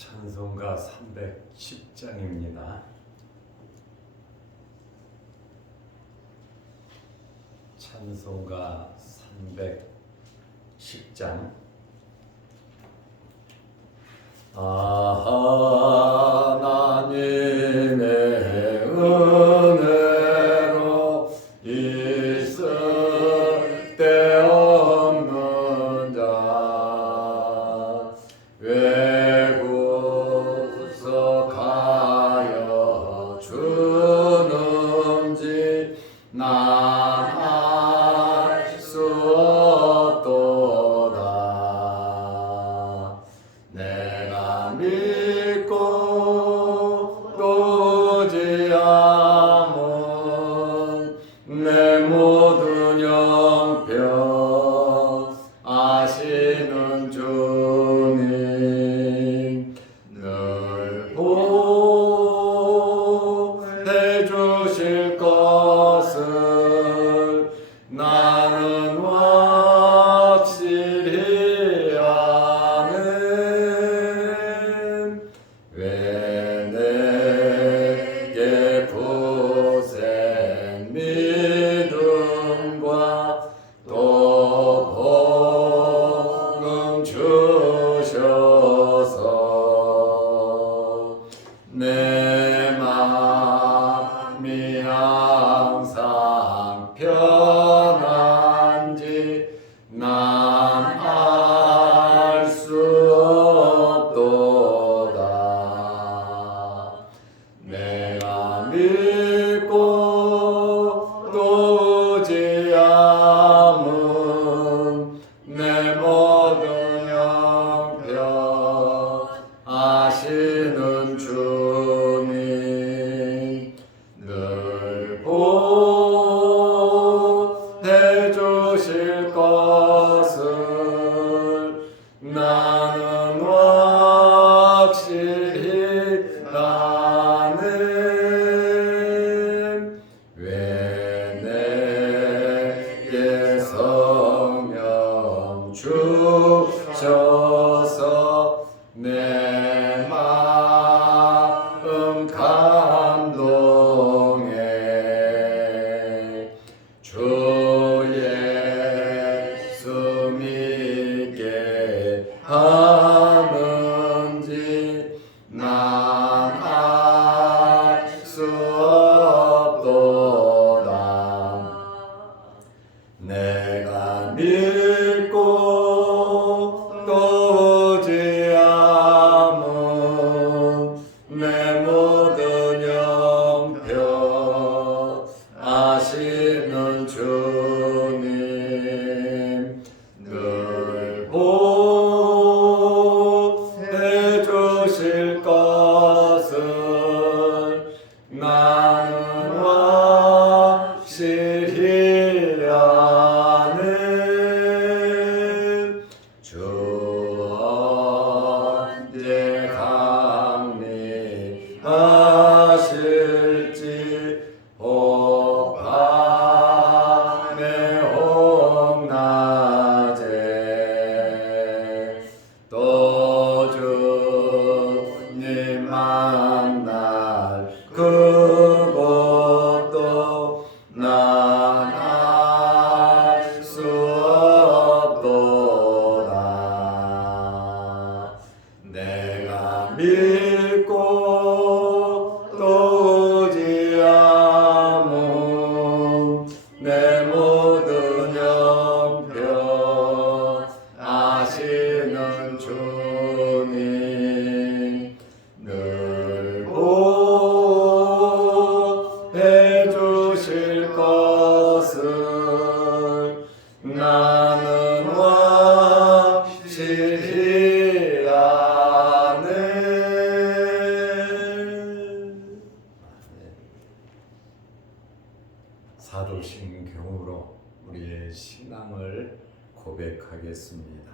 찬송가 310장입니다. 찬송가 310장. 하나님의 은혜로 있을 때 없는 자 구속하여 주는지 난 알 수 없도다. 내가 믿고 또 의지함은 내 모든 형편 아시는 주님 늘 보내 주실 것을 나는 확실히 아네. 왜 내게 굳센 믿음과 또 복음 주셔서 내 마음이 항상 편한지 난 알 수 없도다. 내가 믿고 또 의지함은 내 모든 형편 아시는 주님 늘 보내 주실 것을 나는 확실히 아네. 왜 내게 성령 주셔서 내 마음 감동해. 주 예수 믿게 하는지 난 알 수 없도다. 내가 믿고 또 의지함은 내 모든 형편 아시는 주님 늘 보내 주실 것을 나는 확실히 아네. 주 언제 강림하실지 혹 밤에 혹 낮에 또 주님 만날 그것도 난 알 수 없도다. 내가 믿고 또 의지함은 내 모든 형편 아시는 주님 늘 보내 주실 것을 나는 확실히 아네. 사도신경으로 우리의 신앙을 고백하겠습니다.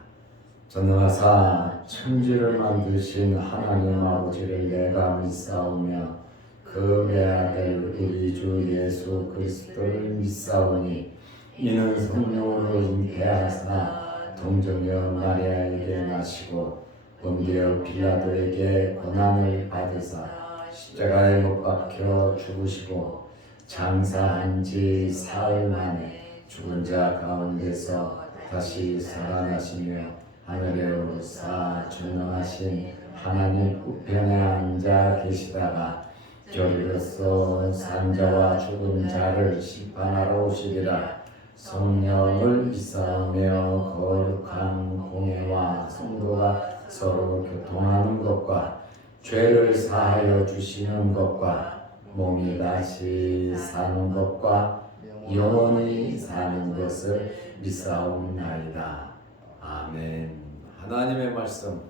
전능하사 천지를 만드신 하나님 아버지를 내가 믿사오며 그 외아들 우리 주 예수 그리스도를 믿사오니 이는 성령으로 잉태하사 동정녀 마리아에게 나시고 본디오 빌라도에게 고난을 받으사 십자가에 못 박혀 죽으시고 장사한 지 사흘 만에 죽은 자 가운데서 다시 살아나시며 하늘에 오르사 전능하신 하나님 우편에 앉아 계시다가 저리로서 산자와 죽은 자를 심판하러 오시리라. 성령을 믿사오며 거룩한 공예와 성도가 서로 교통하는 것과 죄를 사하여 주시는 것과 몸이 다시 사는 것과 영원히 사는 것을 믿사옵나이다. 아멘. 하나님의 말씀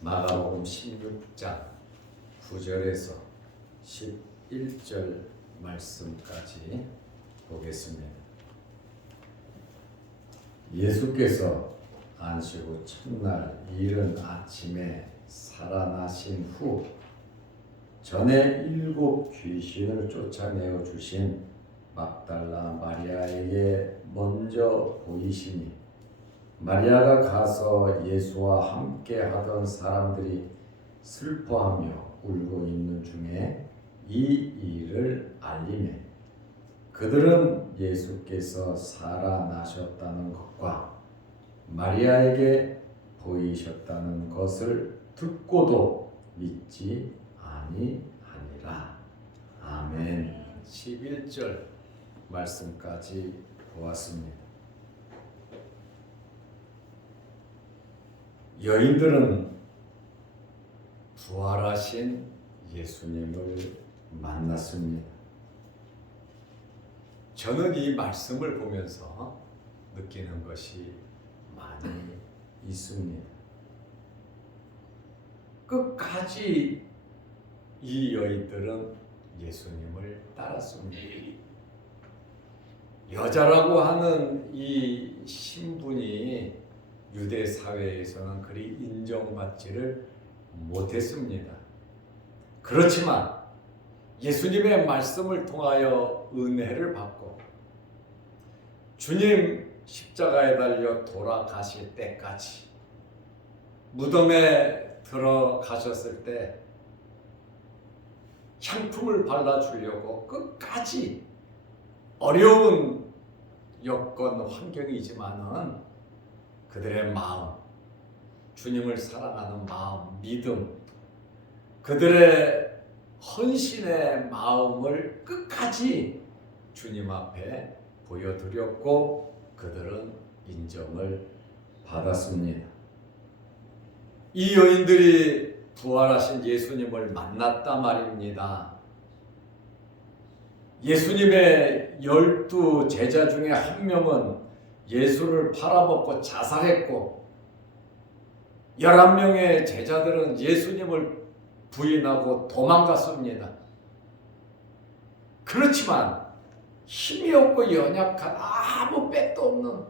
마가복음 16장 9절에서 11절 말씀까지 보겠습니다. 예수께서 안식 후 첫날 이른 아침에 살아나신 후 전에 7 귀신을 쫓아내어 주신 막달라 마리아에게 먼저 보이시니 마리아가 가서 예수와 함께 하던 사람들이 슬퍼하며 울고 있는 중에 이 일을 알리매 그들은 예수께서 살아나셨다는 것과 마리아에게 보이셨다는 것을 듣고도 믿지 아니하니라. 아멘. 11절 말씀까지 보았습니다. 여인들은 부활하신 예수님을 만났습니다. 저는 이 말씀을 보면서 느끼는 것이 많이 있습니다. 끝까지 이 여인들은 예수님을 따랐습니다. 여자라고 하는 이 신분이 유대 사회에서는 그리 인정받지를 못했습니다. 그렇지만 예수님의 말씀을 통하여 은혜를 받고 주님 십자가에 달려 돌아가실 때까지 무덤에 들어가셨을 때 향품을 발라주려고 끝까지 어려운 여건 환경이지만은 그들의 마음, 주님을 사랑하는 마음, 믿음, 그들의 헌신의 마음을 끝까지 주님 앞에 보여드렸고 그들은 인정을 받았습니다. 이 여인들이 부활하신 예수님을 만났단 말입니다. 예수님의 12 제자 중에 한 명은 예수를 팔아먹고 자살했고 11명의 제자들은 예수님을 부인하고 도망갔습니다. 그렇지만 힘이 없고 연약한 아무 빽도 없는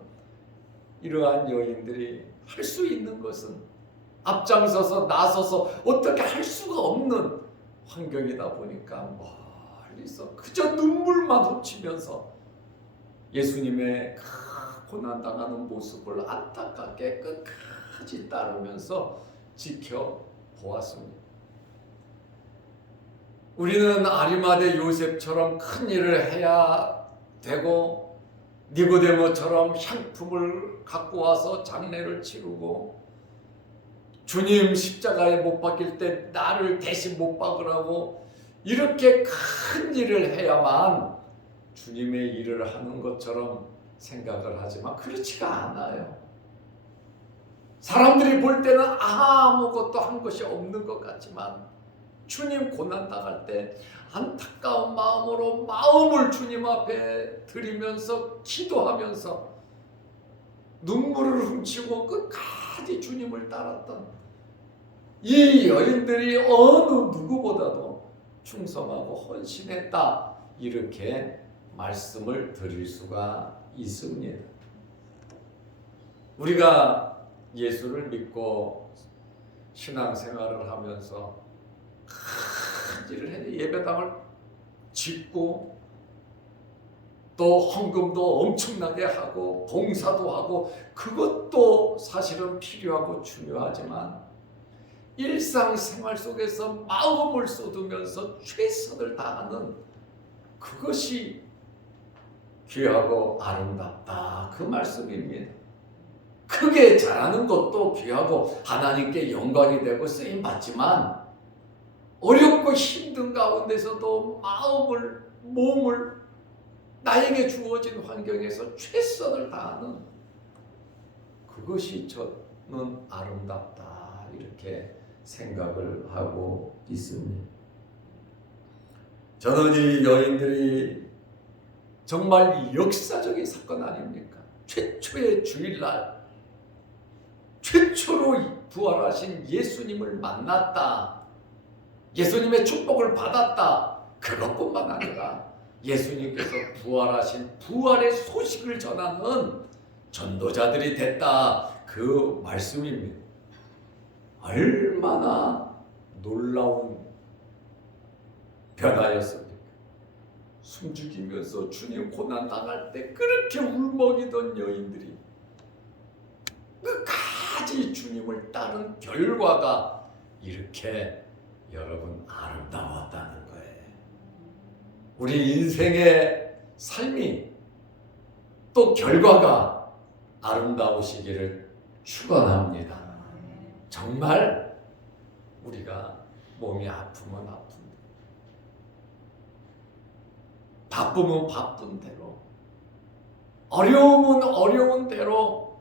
이러한 여인들이 할 수 있는 것은 앞장서서 나서서 어떻게 할 수가 없는 환경이다 보니까 멀리서 그저 눈물만 훔치면서 예수님의 고난당하는 모습을 안타깝게 끝까지 따르면서 지켜보았습니다. 우리는 아리마대 요셉처럼 큰 일을 해야 되고 니고데모처럼 향품을 갖고 와서 장례를 치르고 주님 십자가에 못 박힐 때 나를 대신 못 박으라고 이렇게 큰 일을 해야만 주님의 일을 하는 것처럼 생각을 하지만 그렇지가 않아요. 사람들이 볼 때는 아무것도 한 것이 없는 것 같지만 주님 고난당할 때 안타까운 마음으로 마음을 주님 앞에 드리면서 기도하면서 눈물을 훔치고 끝까지 주님을 따랐던 이 여인들이 어느 누구보다도 충성하고 헌신했다 이렇게 말씀을 드릴 수가 있습니다. 우리가 예수를 믿고 신앙생활을 하면서 큰 일을 해 예배당을 짓고 또 헌금도 엄청나게 하고 봉사도 하고 그것도 사실은 필요하고 중요하지만 일상생활 속에서 마음을 쏟으면서 최선을 다하는 그것이 귀하고 아름답다 그 말씀입니다. 크게 잘하는 것도 귀하고 하나님께 영광이 되고 쓰임 받지만 어렵고 힘든 가운데서도 마음을 몸을 나에게 주어진 환경에서 최선을 다하는 그것이 저는 아름답다 이렇게 생각을 하고 있습니다. 저는 이 여인들이 정말 역사적인 사건 아닙니까? 최초의 주일날 최초로 부활하신 예수님을 만났다. 예수님의 축복을 받았다. 그것뿐만 아니라 예수님께서 부활하신 부활의 소식을 전하는 전도자들이 됐다. 그 말씀입니다. 얼마나 놀라운 변화였습니까? 숨죽이면서 주님 고난 당할 때 그렇게 울먹이던 여인들이 끝까지 주님을 따른 결과가 이렇게 여러분 아름다웠다는 거예요. 우리 인생의 삶이 또 결과가 아름다우시기를 축원합니다. 정말 우리가 몸이 아프면 아픈데 바쁘면 바쁜 대로 어려우면 어려운 대로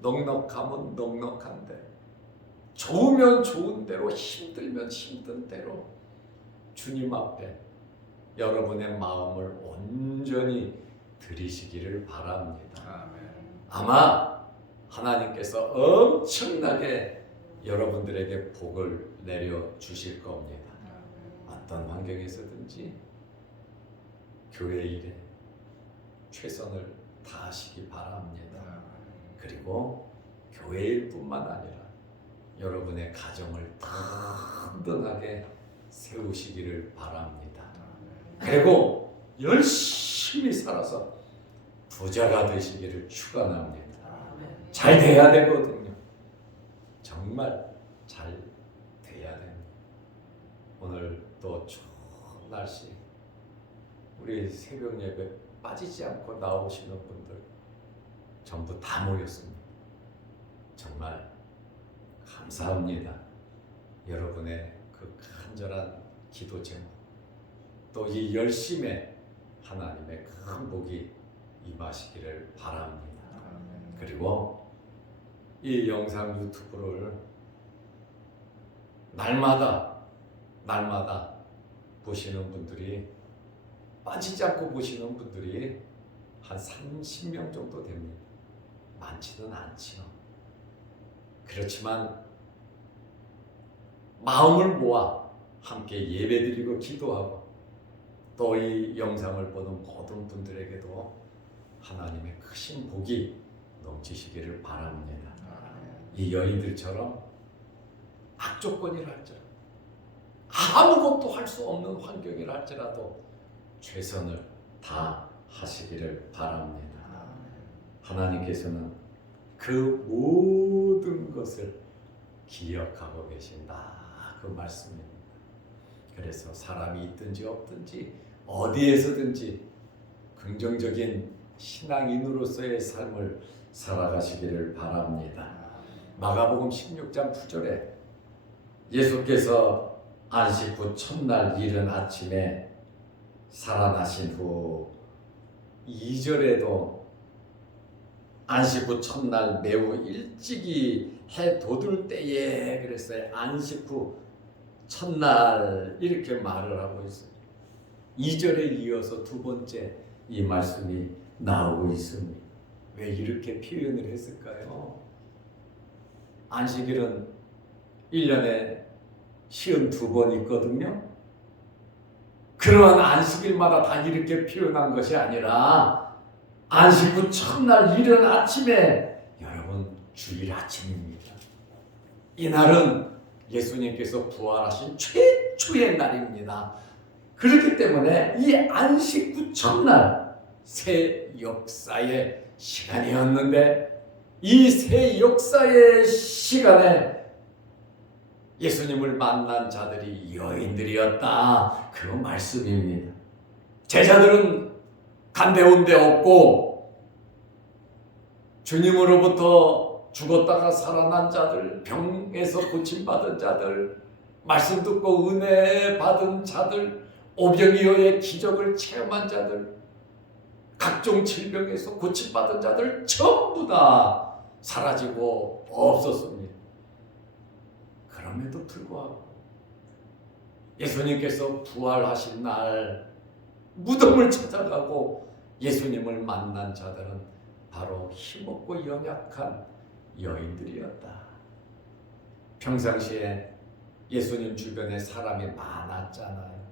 넉넉하면 넉넉한 대로 좋으면 좋은 대로 힘들면 힘든 대로 주님 앞에 여러분의 마음을 온전히 드리시기를 바랍니다. 아마 하나님께서 엄청나게 여러분들에게 복을 내려 주실 겁니다. 어떤 환경에서든지 교회 일에 최선을 다하시기 바랍니다. 그리고 교회 일뿐만 아니라 여러분의 가정을 든든하게 세우시기를 바랍니다. 그리고 열심히 살아서 부자가 되시기를 축원합니다. 잘 돼야 되거든요. 정말 잘 돼야 됩니다. 오늘 또 좋은 날씨 우리 새벽 예배 빠지지 않고 나오시는 분들 전부 다 모였습니다. 정말 감사합니다. 여러분의 그 간절한 기도 제목 또 이 열심에 하나님의 큰 복이 임하시기를 바랍니다. 그리고 이 영상 유튜브를 날마다 보시는 분들이 빠지지 않고 보시는 분들이 한 30명 정도 됩니다. 많지는 않지요. 그렇지만 마음을 모아 함께 예배드리고 기도하고 또 이 영상을 보는 모든 분들에게도 하나님의 크신 복이 넘치시기를 바랍니다. 이 여인들처럼 악조건이라 할지라도 아무것도 할 수 없는 환경이라 할지라도 최선을 다 하시기를 바랍니다. 하나님께서는 그 모든 것을 기억하고 계신다. 그 말씀입니다. 그래서 사람이 있든지 없든지 어디에서든지 긍정적인 신앙인으로서의 삶을 살아가시기를 바랍니다. 마가복음 16장 9절에 예수께서 안식 후 첫날 이른 아침에 살아나신 후 2절에도 안식 후 첫날 매우 일찍이 해 돋을 때에 그랬어요. 안식 후 첫날 이렇게 말을 하고 있어요. 2절에 이어서 두 번째 이 말씀이 나오고 있습니다. 왜 이렇게 표현을 했을까요? 안식일은 1년에 쉬운 2번 있거든요. 그러한 안식일마다 다 이렇게 표현한 것이 아니라 안식 후 첫날 이른 아침에 여러분 주일 아침입니다. 이날은 예수님께서 부활하신 최초의 날입니다. 그렇기 때문에 이 안식 후 첫날 새 역사의 시간이었는데 이 새 역사의 시간에 예수님을 만난 자들이 여인들이었다. 그 말씀입니다. 제자들은 간대온 데 없고 주님으로부터 죽었다가 살아난 자들, 병에서 고침받은 자들, 말씀 듣고 은혜 받은 자들, 오병이어의 기적을 체험한 자들, 각종 질병에서 고침받은 자들 전부 다 사라지고 없었습니다. 그럼에도 불구하고 예수님께서 부활하신 날 무덤을 찾아가고 예수님을 만난 자들은 바로 힘없고 연약한 여인들이었다. 평상시에 예수님 주변에 사람이 많았잖아요.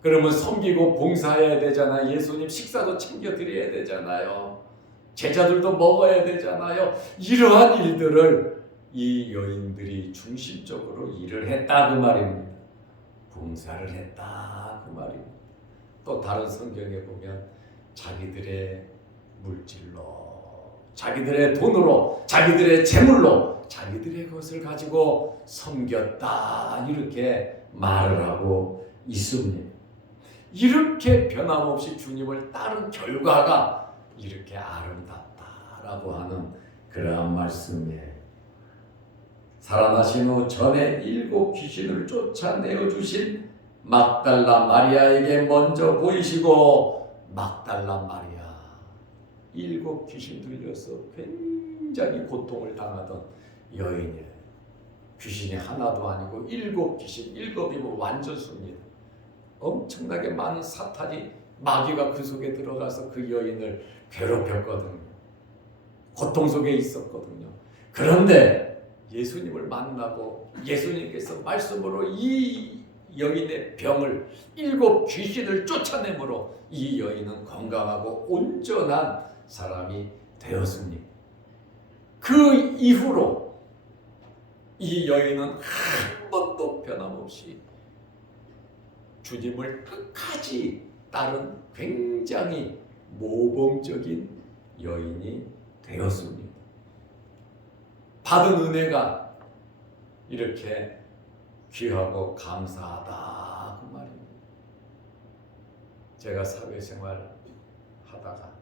그러면 섬기고 봉사해야 되잖아요. 예수님 식사도 챙겨드려야 되잖아요. 제자들도 먹어야 되잖아요. 이러한 일들을 이 여인들이 중심적으로 일을 했다 그 말입니다. 봉사를 했다 그 말입니다. 또 다른 성경에 보면 자기들의 물질로, 자기들의 돈으로, 자기들의 재물로, 자기들의 것을 가지고 섬겼다 이렇게 말을 하고 있습니다. 이렇게 변함없이 주님을 따른 결과가 이렇게 아름답다라고 하는 그러한 말씀이에요. 살아나신 후 전에 7 귀신을 쫓아내어 주신 막달라 마리아에게 먼저 보이시고, 막달라 마리아 7 귀신 들려서 굉장히 고통을 당하던 여인이에요. 귀신이 하나도 아니고 7 귀신, 7이면 완전 수입니다. 엄청나게 많은 사탄이, 마귀가 그 속에 들어가서 그 여인을 괴롭혔거든요. 고통 속에 있었거든요. 그런데 예수님을 만나고 예수님께서 말씀으로 이 여인의 병을, 7 귀신을 쫓아내므로 이 여인은 건강하고 온전한 사람이 되었습니다. 그 이후로 이 여인은 한 번도 변함없이 주님을 끝까지 따른 굉장히 모범적인 여인이 되었습니다. 받은 은혜가 이렇게 귀하고 감사하다 그 말입니다. 제가 사회생활 하다가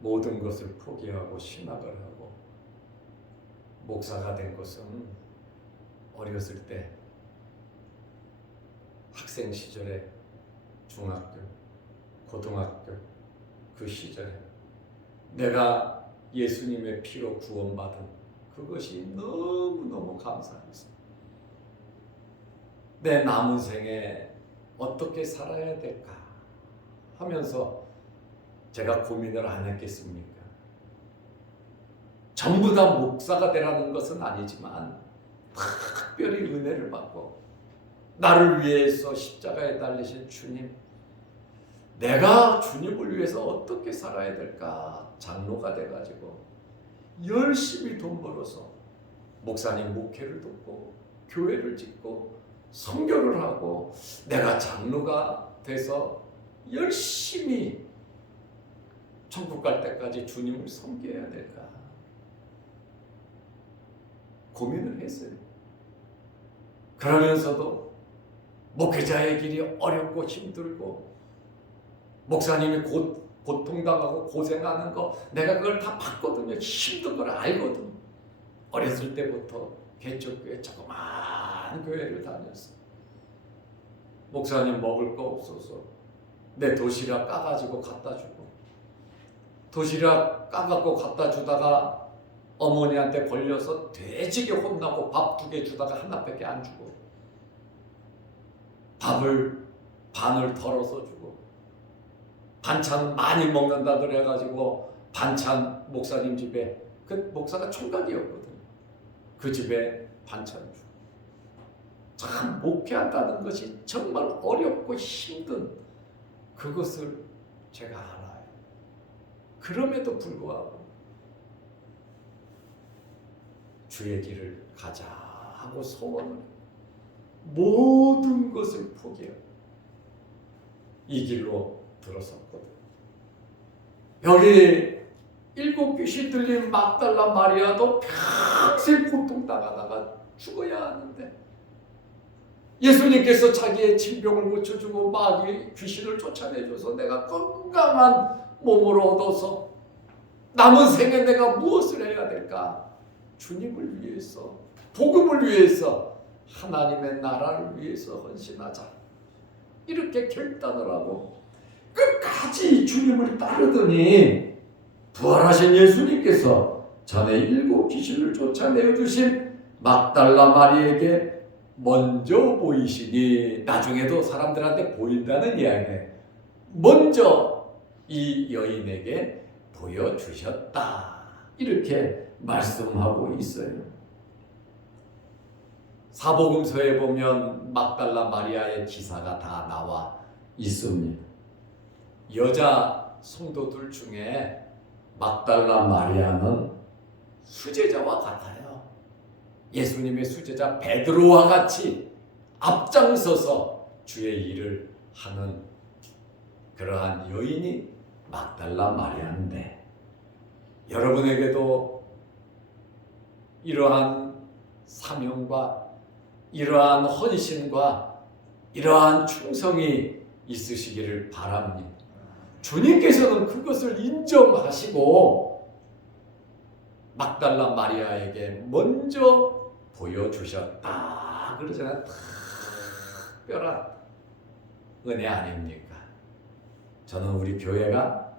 모든 것을 포기하고 신학을 하고 목사가 된 것은 어렸을 때 학생 시절에, 중학교, 고등학교 그 시절에 내가 예수님의 피로 구원받은 그것이 너무너무 감사했습니다. 내 남은 생에 어떻게 살아야 될까 하면서 제가 고민을 안 했겠습니까? 전부 다 목사가 되라는 것은 아니지만 특별히 은혜를 받고 나를 위해서 십자가에 달리신 주님, 내가 주님을 위해서 어떻게 살아야 될까 장로가 돼가지고 열심히 돈 벌어서 목사님 목회를 돕고 교회를 짓고 선교를 하고 내가 장로가 돼서 열심히 천국 갈 때까지 주님을 섬겨야 될까 고민을 했어요. 그러면서도 목회자의 길이 어렵고 힘들고 목사님이 고통당하고 고생하는 거 내가 그걸 다 봤거든요. 힘든 걸 알거든요. 어렸을 때부터 개척교회 조그만 교회를 다녔어요. 목사님 먹을 거 없어서 내 도시락 까가지고 갖다 주고, 도시락 까갖고 갖다 주다가 어머니한테 걸려서 돼지게 혼나고 밥 2개 주다가 하나밖에 안 주고, 밥을 반을 덜어서 주고, 반찬 많이 먹는다 그래가지고 반찬 목사님 집에, 그 목사가 총각이었거든요. 그 집에 반찬 주고. 참 목회한다는 것이 정말 어렵고 힘든 그것을 제가 알아요. 그럼에도 불구하고 주의 길을 가자 하고 소원을 모든 것을 포기하고 이 길로 들어섰거든. 여기 7 귀신 들린 막달라 마리아도 평생 고통당하다가 죽어야 하는데 예수님께서 자기의 질병을 고쳐주고 마귀 귀신을 쫓아내줘서 내가 건강한 몸을 얻어서 남은 생에 내가 무엇을 해야 될까? 주님을 위해서, 복음을 위해서, 하나님의 나라를 위해서 헌신하자. 이렇게 결단을 하고 끝까지 주님을 따르더니 부활하신 예수님께서 전에 7 귀신을 쫓아내어 주신 막달라 마리에게 먼저 보이시니, 나중에도 사람들한테 보인다는 이야기예요. 먼저 이 여인에게 보여주셨다. 이렇게 말씀하고 있어요. 사복음서에 보면 막달라 마리아의 기사가 다 나와 있습니다. 여자 성도들 중에 막달라 마리아는 수제자와 같아요. 예수님의 수제자 베드로와 같이 앞장서서 주의 일을 하는 그러한 여인이 막달라 마리아인데, 여러분에게도 이러한 사명과 이러한 헌신과 이러한 충성이 있으시기를 바랍니다. 주님께서는 그것을 인정하시고 막달라 마리아에게 먼저 보여주셨다. 그러잖아요. 특별한 은혜 아닙니까? 저는 우리 교회가,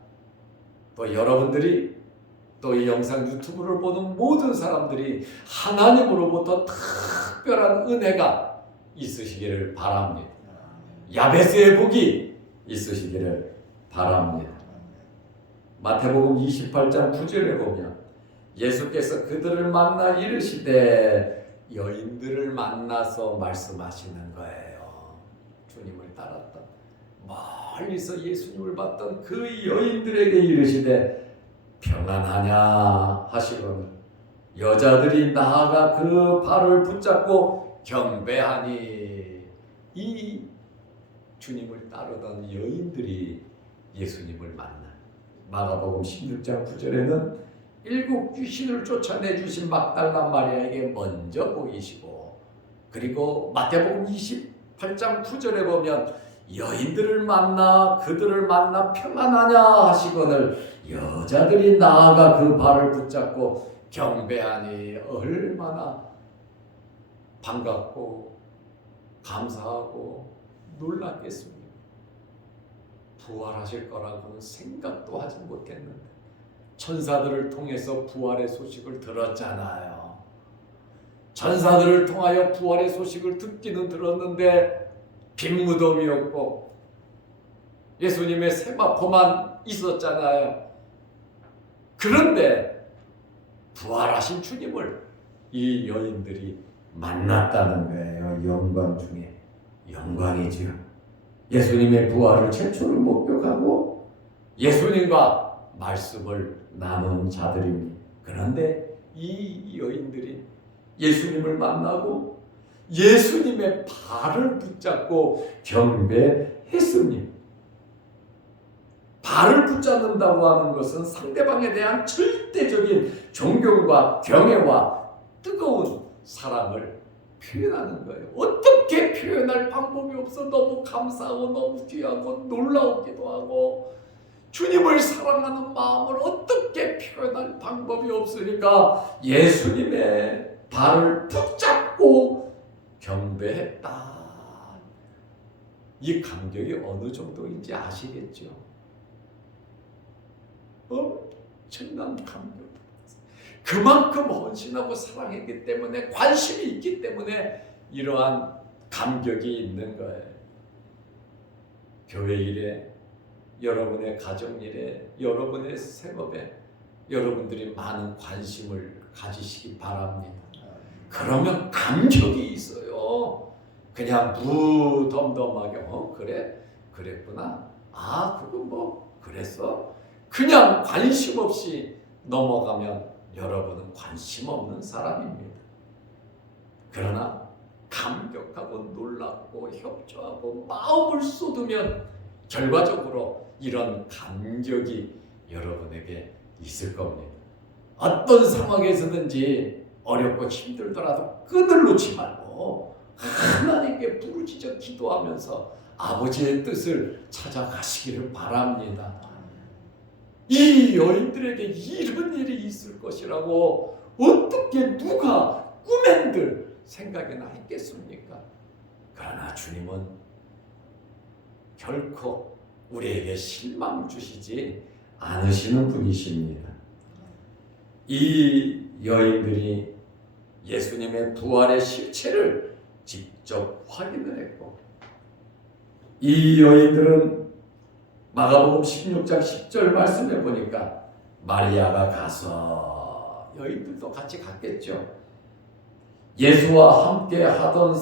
또 여러분들이, 또 이 영상 유튜브를 보는 모든 사람들이 하나님으로부터 특별한 은혜가 있으시기를 바랍니다. 야베스의 복이 있으시기를 바랍니다. 마태복음 28장 9절에 보면 예수께서 그들을 만나 이르시되, 여인들을 만나서 말씀하시는 거예요. 주님을 따랐던, 멀리서 예수님을 봤던 그 여인들에게 이르시되 평안하냐 하시거늘 여자들이 나아가 그 발을 붙잡고 경배하니. 이 주님을 따르던 여인들이 예수님을 만나. 마가복음 16장 9절에는 7 귀신을 쫓아내주신 막달라 마리아에게 먼저 보이시고, 그리고 마태복음 28장 9절에 보면 여인들을 만나 그들을 만나 평안하냐 하시거늘 여자들이 나아가 그 발을 붙잡고 경배하니. 얼마나 반갑고 감사하고 놀랐겠습니까? 부활하실 거라고는 생각도 하지 못했는데, 천사들을 통해서 부활의 소식을 들었잖아요. 천사들을 통하여 부활의 소식을 듣기는 들었는데 빈 무덤이었고 예수님의 세마포만 있었잖아요. 그런데 부활하신 주님을 이 여인들이 만났다는 거예요. 영광 중에 영광이죠. 예수님의 부활을 최초로 목격하고 예수님과 말씀을 나눈 자들입니다. 그런데 이 여인들이 예수님을 만나고 예수님의 발을 붙잡고 경배했습니다. 발을 붙잡는다고 하는 것은 상대방에 대한 절대적인 존경과 경애와 뜨거운 사랑을 표현하는 거예요. 어떻게 표현할 방법이 없어. 너무 감사하고 너무 귀하고 놀라우기도 하고 주님을 사랑하는 마음을 어떻게 표현할 방법이 없으니까 예수님의 발을 붙잡고 경배했다. 이 감격이 어느 정도인지 아시겠죠? 엄청난 감격. 그만큼 헌신하고 사랑했기 때문에, 관심이 있기 때문에 이러한 감격이 있는 거예요. 교회 일에, 여러분의 가정 일에, 여러분의 생업에 여러분들이 많은 관심을 가지시기 바랍니다. 그러면 감격이 있어요. 그냥 무덤덤하게 그래? 그랬구나. 그거 뭐 그랬어? 그냥 관심 없이 넘어가면 여러분은 관심 없는 사람입니다. 그러나 감격하고 놀랍고 협조하고 마음을 쏟으면 결과적으로 이런 감격이 여러분에게 있을 겁니다. 어떤 상황에서든지 어렵고 힘들더라도 끈을 놓지 말고 하나님께 부르짖어 기도하면서 아버지의 뜻을 찾아가시기를 바랍니다. 이 여인들에게 이런 일이 있을 것이라고 어떻게 누가 꿈엔들 생각이나 했겠습니까? 그러나 주님은 결코 우리에게 실망을 주시지 않으시는 분이십니다. 이 여인들이 예수님의 부활의 실체를 직접 확인을 했고, 이 여인들은 마가복음 16장 10절 말씀해 보니까 마리아가 가서, 여인들도 같이 갔겠죠. 예수와 함께 하던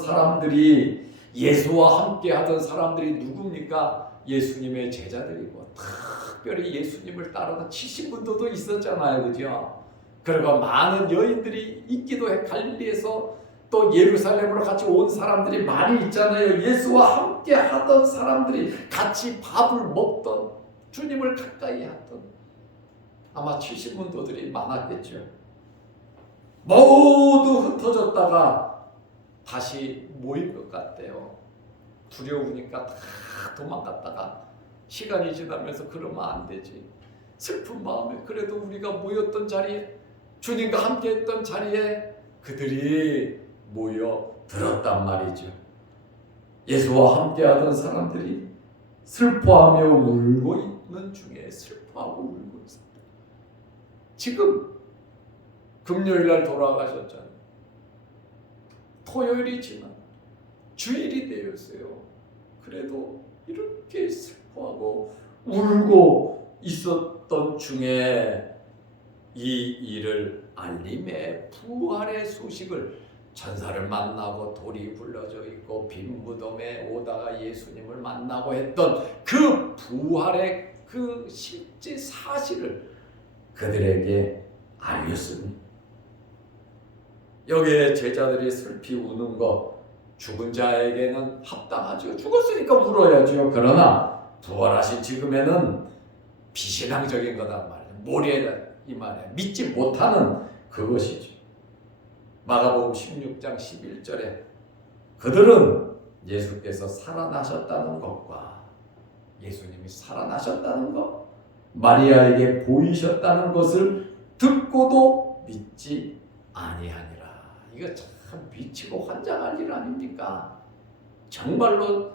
사람들이 누굽니까? 예수님의 제자들이고, 특별히 예수님을 따르는 70분도도 있었잖아요, 그죠? 그리고 많은 여인들이 있기도 해. 갈릴리에서 또 예루살렘으로 같이 온 사람들이 많이 있잖아요. 예수와 함께 하던 사람들이, 같이 밥을 먹던, 주님을 가까이 하던 아마 70분도들이 많았겠죠. 모두 흩어졌다가 다시 모일 것 같대요. 두려우니까 다 도망갔다가 시간이 지나면서 그러면 안 되지. 슬픈 마음에 그래도 우리가 모였던 자리에, 주님과 함께 했던 자리에 그들이 모여 들었단 말이죠. 예수와 함께 하던 사람들이 슬퍼하며 울고 있는 중에 슬퍼하고 울고 있습니다. 지금 금요일 날 돌아가셨잖아요. 토요일이지만 주일이 되었어요. 그래도 이렇게 슬퍼하고 울고 있었던 중에 이 일을 알림의 부활의 소식을, 천사를 만나고 돌이 굴러져 있고 빈 무덤에 오다가 예수님을 만나고 했던 그 부활의 그 실제 사실을 그들에게 알렸습니다. 여기에 제자들이 슬피 우는 것, 죽은 자에게는 합당하죠. 죽었으니까 울어야죠. 그러나 부활하신 지금에는 비신앙적인 거단 말이에요. 모래다 이 말에 믿지 못하는 그것이죠. 마가복음 16장 11절에 그들은 예수께서 살아나셨다는 것과 예수님이 살아나셨다는 것, 마리아에게 보이셨다는 것을 듣고도 믿지 아니하니라. 이거 참 미치고 환장할 일 아닙니까? 정말로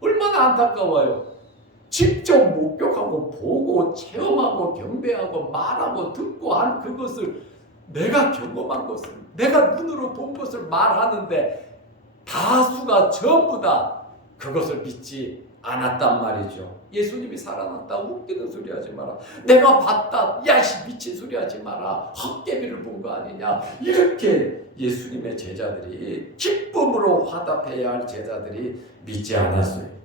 얼마나 안타까워요. 직접 목격하고 보고 체험하고 경배하고 말하고 듣고 한 그것을, 내가 경험한 것을, 내가 눈으로 본 것을 말하는데 다수가 전부 다 그것을 믿지 않았단 말이죠. 예수님이 살아났다 웃기는 소리 하지 마라. 내가 봤다, 야씨 미친 소리 하지 마라. 헛개비를 본 거 아니냐. 이렇게 예수님의 제자들이, 기쁨으로 화답해야 할 제자들이 믿지 않았어요.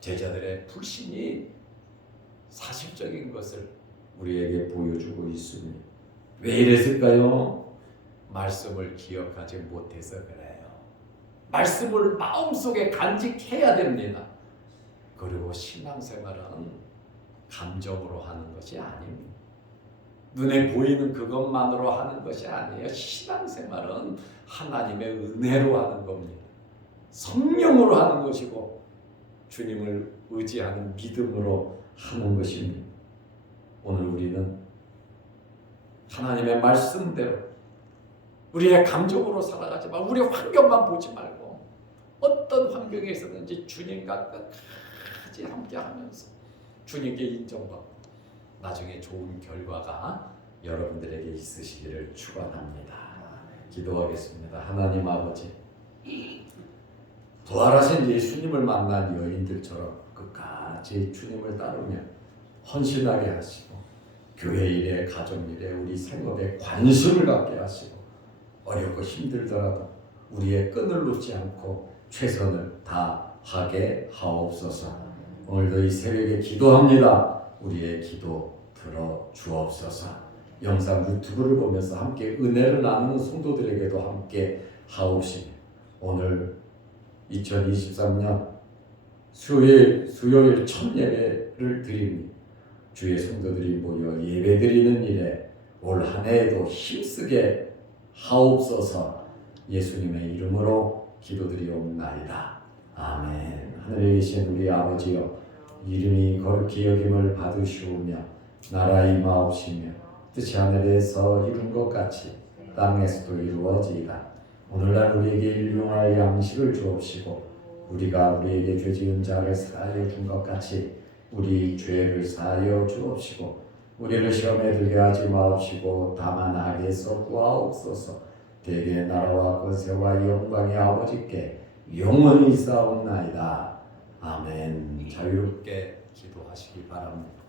제자들의 불신이 사실적인 것을 우리에게 보여주고 있습니다. 왜 이랬을까요? 말씀을 기억하지 못해서 그래요. 말씀을 마음속에 간직해야 됩니다. 그리고 신앙생활은 감정으로 하는 것이 아닙니다. 눈에 보이는 그것만으로 하는 것이 아니에요. 신앙생활은 하나님의 은혜로 하는 겁니다. 성령으로 하는 것이고 주님을 의지하는 믿음으로 하는 것입니다. 오늘 우리는 하나님의 말씀대로 우리의 감정으로 살아가지 말고, 우리의 환경만 보지 말고 어떤 환경에 있었는지 주님과 끝까지 함께하면서 주님께 인정받고 나중에 좋은 결과가 여러분들에게 있으시기를 축원합니다. 기도하겠습니다. 하나님 아버지, 부활하신 예수님을 만난 여인들처럼 끝까지 주님을 따르며 헌신하게 하시고, 교회 일에, 가정 일에, 우리 생업에 관심을 갖게 하시고, 어렵고 힘들더라도 우리의 끈을 놓지 않고 최선을 다하게 하옵소서. 오늘도 이 새벽에 기도합니다. 우리의 기도 들어 주옵소서. 영상 유튜브를 보면서 함께 은혜를 나누는 성도들에게도 함께 하옵시며, 오늘 2023년 수요일 첫 예배를 드립니다. 주의 성도들이 모여 예배드리는 일에 올 한 해에도 힘쓰게 하옵소서. 예수님의 이름으로 기도드리옵나이다. 아멘. 하늘에 계신 우리 아버지여, 이름이 거룩히 여김을 받으시오며 나라 임하옵시며 뜻이 하늘에서 이룬 것 같이 땅에서도 이루어지이다. 오늘날 우리에게 일용할 양식을 주옵시고 우리가 우리에게 죄 지은 자를 사하여 준 것 같이 우리 죄를 사하여 주옵시고 우리를 시험에 들게 하지 마옵시고 다만 악에서 구하옵소서. 대개 나라와 권세와 영광이 아버지께 영원히 있사옵나이다. 아멘. 자유롭게 기도하시기 바랍니다.